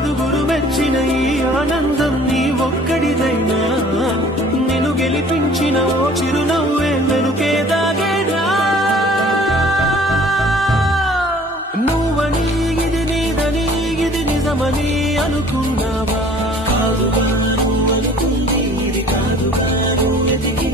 పదుగురు మెచ్చిన ఈ ఆనందం నీ ఒక్కడిదైనా నిన్ను గెలిపించిన ఓ చిరునవ్వే వెనుకే దాగేనా నువ్వని ఇది నీదని ఇది నిజమని అనుకున్నావా కాదుగా నువ్వు అనుకుంది ఇది కాదుగా నువ్వు ఎదిగి